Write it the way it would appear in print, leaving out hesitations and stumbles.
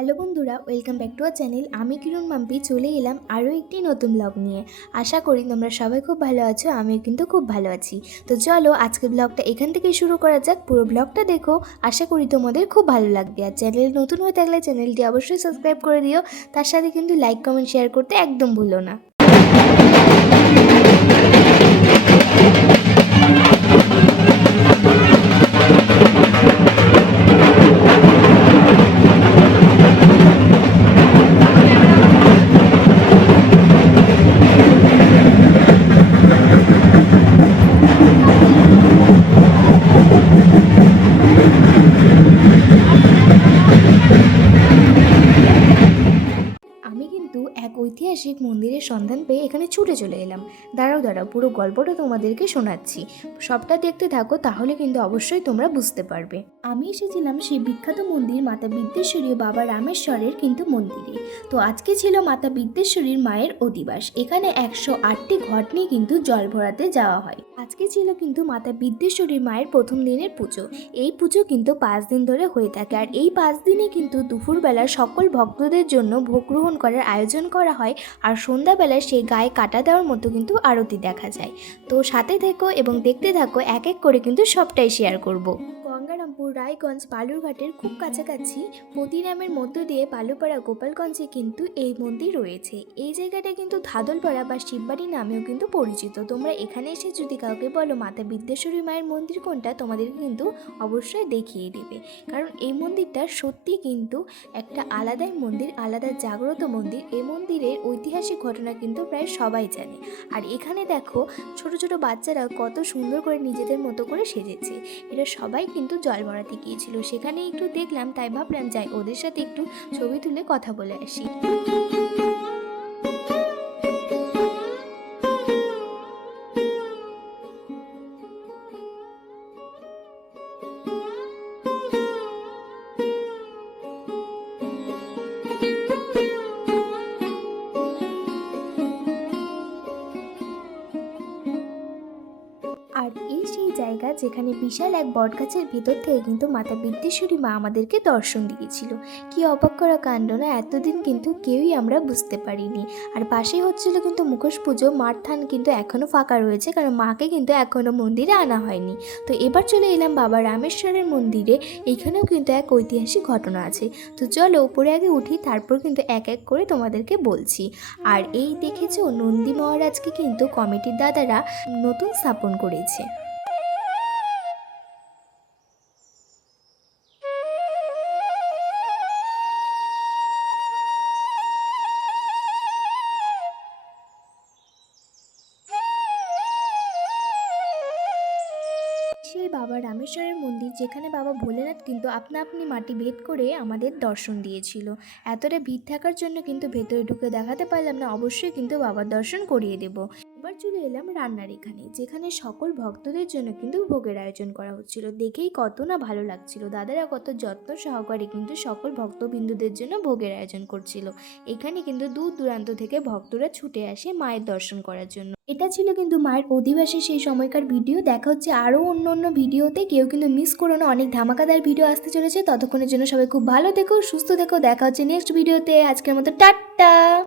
Hello বন্ধুরা, welcome back to our channel. আমি কিরণ মাম্পি চলে এলাম আরও একটি নতুন ব্লগ নিয়ে। আশা করি তোমরা সবাই খুব ভালো আছো, আমিও কিন্তু খুব ভালো আছি। তো চলো আজকের ব্লগটা এখান থেকেই শুরু করা যাক। পুরো ব্লগটা দেখো, আশা করি তোমাদের খুব ভালো লাগবে। আর চ্যানেল নতুন হয়ে থাকলে চ্যানেলটি অবশ্যই সাবস্ক্রাইব করে দিও, তার সাথে কিন্তু লাইক কমেন্ট শেয়ার করতে একদম ভুলো না। আমি কিন্তু এক ঐতিহাসিক মন্দিরের সন্ধান পেয়ে এখানে ছুটে চলে এলাম। দাঁড়াও পুরো গল্পটা তোমাদেরকে শোনাচ্ছি, সবটা দেখতে থাকো, তাহলে কিন্তু অবশ্যই তোমরা বুঝতে পারবে। আমি এসেছিলাম সেই বিখ্যাত মন্দির মাতা বিদ্যেশ্বরী ও বাবা রামেশ্বরের কিন্তু মন্দিরে। তো আজকে ছিল মাতা বিদ্যেশ্বরীর মায়ের অধিবাস। এখানে 108টি ঘট নিয়ে কিন্তু জল ভরাতে যাওয়া হয়। আজকে ছিল কিন্তু মাতা বিদ্যেশ্বরীর মায়ের প্রথম দিনের পুজো। এই পুজো কিন্তু 5 দিন ধরে হয়ে থাকে, আর এই 5 দিনে কিন্তু দুপুরবেলা সকল ভক্তদের জন্য ভোগ গ্রহণ করার আয়োজন করা হয়। আর সন্ধ্যাবেলায় সেই গায়ে কাটা দেওয়ার মতো কিন্তু আরতি দেখা যায়। তো সাথে থেকো এবং দেখতে থাকো, এক এক করে কিন্তু সবটাই শেয়ার করব। গঙ্গারামপুর, রায়গঞ্জ, বালুরঘাটের খুব কাছাকাছি পতিরামের মধ্য দিয়ে বালুপাড়া গোপালগঞ্জে কিন্তু এই মন্দির রয়েছে। এই জায়গাটা কিন্তু ধাদলপাড়া বা শিববাড়ি নামেও কিন্তু পরিচিত। তোমরা এখানে এসে যদি কাউকে বলো মাতা বিদ্যেশ্বরী মায়ের মন্দির কোনটা, তোমাদের কিন্তু অবশ্যই দেখিয়ে দেবে। কারণ এই মন্দিরটা সত্যি কিন্তু একটা আলাদাই মন্দির, আলাদা জাগ্রত মন্দির। এই মন্দিরের ঐতিহাসিক ঘটনা কিন্তু প্রায় সবাই জানে। আর এখানে দেখো ছোট ছোট বাচ্চারা কত সুন্দর করে নিজেদের মতো করে সেজেছে। এরা সবাই কিন্তু জল ভরাতে গিয়েছিল, সেখানে একটু দেখলাম, তাই ভাবলাম যাই ওদের সাথে একটু ছবি তুলে কথা বলে আসি। আর এই সেই জায়গা যেখানে বিশাল এক বটগাছের ভেতর থেকে কিন্তু মাতা বিদ্যেশ্বরী মা আমাদেরকে দর্শন দিয়েছিল। কি অবাক করা কাণ্ড না, এতদিন কিন্তু কেউই আমরা বুঝতে পারিনি। আর পাশেই হচ্ছিল কিন্তু মুখোশ পুজো। মার থান কিন্তু এখনও ফাঁকা রয়েছে, কারণ মাকে কিন্তু এখনও মন্দিরে আনা হয়নি। তো এবার চলে এলাম বাবা রামেশ্বরের মন্দিরে। এইখানেও কিন্তু এক ঐতিহাসিক ঘটনা আছে। তো চলো উপরে আগে উঠি, তারপর কিন্তু এক এক করে তোমাদেরকে বলছি। আর এই দেখেছো নন্দী মহারাজকে কিন্তু কমিটির দাদারা নতুন স্থাপন করেছে। সেই বাবা রামেশ্বরের মন্দির, যেখানে বাবা ভোলেনাথ কিন্তু আপনা আপনি মাটি ভেদ করে আমাদের দর্শন দিয়েছিল। এতটা ভিড় থাকার জন্য কিন্তু ভেতরে ঢুকে দেখাতে পারলাম না, অবশ্যই কিন্তু বাবার দর্শন করিয়ে দেব। এবার চলে এলাম রান্নার এখানে, যেখানে সকল ভক্তদের জন্য কিন্তু ভোগের আয়োজন করা হচ্ছিল। দেখেই কত না ভালো লাগছিল, দাদারা কত যত্ন সহকারে কিন্তু সকল ভক্তবিন্দুদের জন্য ভোগের আয়োজন করছিল। এখানে কিন্তু দূর দূরান্ত থেকে ভক্তরা ছুটে আসে মায়ের দর্শন করার জন্য। এটা ছিল কিন্তু মায়ের অধিবাসে সেই সময়কার ভিডিও। দেখা হচ্ছে আরও অন্য অন্য ভিডিওতে, কেউ কিন্তু মিস করো না, অনেক ধামাকাদার ভিডিও আসতে চলেছে। ততক্ষণের জন্য সবাই খুব ভালো থেকো, সুস্থ থেকো, দেখা হচ্ছে নেক্সট ভিডিওতে। আজকের মতো টাটা।